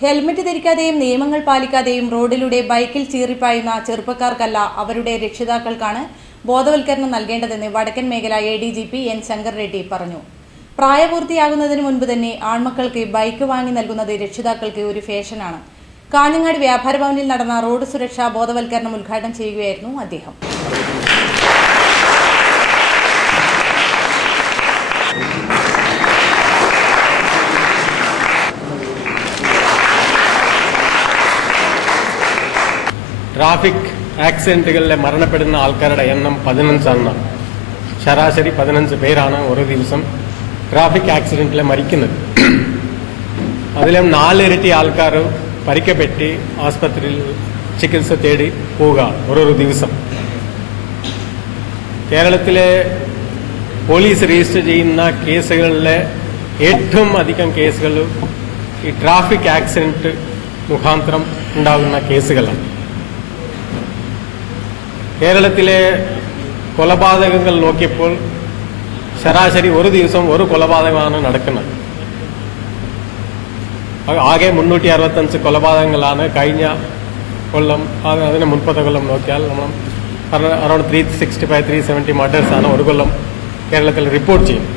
Helmet ധരിക്കാതെയും നിയമങ്ങൾ പാലിക്കാതെയും റോഡിലൂടെ ബൈക്കിൽ ചീറിപ്പായുന്ന ചെറുപ്പക്കാർക്കല്ല അവരുടെ രക്ഷിതാക്കൾക്കാണ് ബോധവൽക്കരണം നൽകേണ്ടതെന്ന് വടക്കൻ മേഖല എഡിജിപി എൻ ശങ്കർ റെഡ്ഡി പറഞ്ഞു. പ്രായപൂർത്തിയാകുന്നതിന് മുൻപ് തന്നെ ആൺമക്കൾക്ക് ബൈക്ക് വാങ്ങി നൽകുന്നത് രക്ഷിതാക്കൾക്ക് ഒരു ഫാഷനാണ്. കാഞ്ഞങ്ങാട് വ്യാപാര ഭവനിൽ നടന്ന റോഡ് സുരക്ഷാ ബോധവൽക്കരണം ഉദ്ഘാടനം ചെയ്യുകയായിരുന്നു അദ്ദേഹം. ട്രാഫിക് ആക്സിഡന്റുകളിലെ മരണപ്പെടുന്ന ആൾക്കാരുടെ എണ്ണം 15 ശരാശരി 15 പേരാണ് ഓരോ ദിവസം ട്രാഫിക് ആക്സിഡന്റിൽ മരിക്കുന്നത്. അതിലും 4 ഇരട്ടി ആൾക്കാർ പരിക്കപ്പെട്ട് ആസ്പത്രിയിൽ ചികിത്സ തേടി പോവുക ഓരോ ദിവസം. കേരളത്തിലെ പോലീസ് രജിസ്റ്റർ ചെയ്യുന്ന കേസുകളിലെ ഏറ്റവും അധികം കേസുകൾ ഈ ട്രാഫിക് ആക്സിഡന്റ് മുഖാന്തരം ഉണ്ടാകുന്ന കേസുകളാണ്. കേരളത്തിലെ കൊലപാതകങ്ങൾ നോക്കിയപ്പോൾ ശരാശരി ഒരു ദിവസം ഒരു കൊലപാതകമാണ് നടക്കുന്നത്. ആകെ 365 കൊലപാതകങ്ങളാണ് കഴിഞ്ഞ കൊല്ലം. അതിന് മുൻപത്തെ കൊല്ലം നോക്കിയാൽ നമ്മൾ അറൌണ്ട് 365-370 മർഡേഴ്സാണ് ഒരു കൊല്ലം കേരളത്തിൽ റിപ്പോർട്ട് ചെയ്യുന്നത്.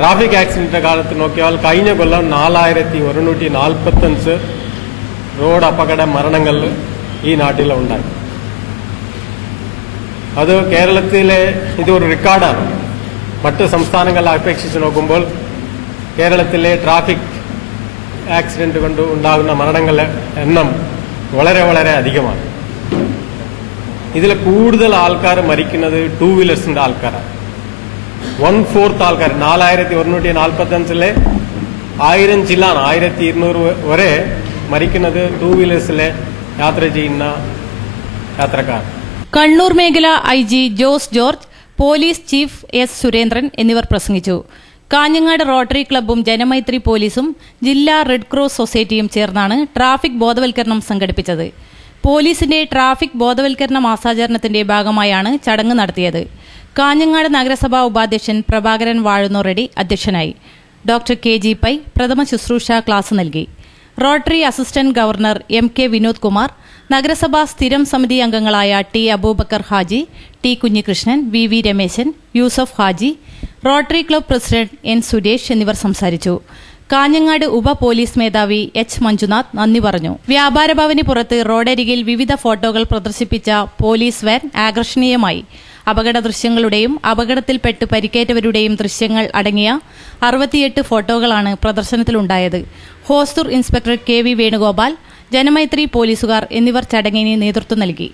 ട്രാഫിക് ആക്സിഡന്റിന്റെ കാലത്ത് നോക്കിയാൽ കഴിഞ്ഞ കൊല്ലം 4145 റോഡ് അപകട മരണങ്ങൾ ഈ നാട്ടിലുണ്ടായി. അത് കേരളത്തിലെ ഇതൊരു റെക്കോർഡാണ്. മറ്റ് സംസ്ഥാനങ്ങളെ അപേക്ഷിച്ച് നോക്കുമ്പോൾ കേരളത്തിലെ ട്രാഫിക് ആക്സിഡന്റ് കൊണ്ട് ഉണ്ടാകുന്ന മരണങ്ങളുടെ എണ്ണം വളരെ വളരെ അധികമാണ്. ഇതിൽ കൂടുതൽ ആൾക്കാർ മരിക്കുന്നത് 2 വീലേഴ്സിന്റെ ആൾക്കാരാണ്. 1/4 ആൾക്കാർ 4145 1000 ചില്ലാണ് 1200 വരെ മരിക്കുന്നത് 2 വീലേഴ്സിലെ യാത്ര ചെയ്യുന്ന യാത്രക്കാർ. കണ്ണൂർ മേഖല IG Jose George, police chief S Surendran എന്നിവർ പ്രസംഗിച്ചു. കാഞ്ഞങ്ങാട് റോട്ടറി ക്ലബ്ബും ജനമൈത്രി പോലീസും ജില്ലാ റെഡ് ക്രോസ് സൊസൈറ്റിയും ചേർന്നാണ് ട്രാഫിക് ബോധവൽക്കരണം സംഘടിപ്പിച്ചത്. പോലീസിന്റെ ട്രാഫിക് ബോധവൽക്കരണ മാസാചരണത്തിന്റെ ഭാഗമായാണ് ചടങ്ങ് നടത്തിയത്. കാഞ്ഞങ്ങാട് നഗരസഭാ ഉപാധ്യക്ഷൻ പ്രഭാകരൻ വാഴുന്നോറെഡി അധ്യക്ഷനായി. ഡോക്ടർ KG പൈ പ്രഥമ ശുശ്രൂഷ ക്ലാസ് നൽകി. Rotary assistant governor MK Vinod Kumar, നഗരസഭാ സ്ഥിരം സമിതി അംഗങ്ങളായ T Abubakar Haji, T Kunhikrishnan, VV Rameshan, Yusuf Haji, Rotary club president N Suresh എന്നിവർ സംസാരിച്ചു. കാഞ്ഞങ്ങാട് ഉപ പോലീസ് മേധാവി H മഞ്ജുനാഥ് നന്ദി പറഞ്ഞു. വ്യാപാര ഭവന് പുറത്ത് റോഡരികിൽ വിവിധ ഫോട്ടോകൾ പ്രദർശിപ്പിച്ച പോലീസ് വാൻ ആകർഷണീയമായി. അപകട ദൃശ്യങ്ങളുടെയും അപകടത്തിൽപ്പെട്ട് പരിക്കേറ്റവരുടെയും ദൃശ്യങ്ങൾ അടങ്ങിയ 68 ഫോട്ടോകളാണ് പ്രദർശനത്തിലുണ്ടായത്. ഹോസ്ദുർ ഇൻസ്പെക്ടർ KV വേണുഗോപാൽ, ജനമൈത്രി പോലീസുകാർ എന്നിവർ ചടങ്ങിന് നേതൃത്വം നൽകി.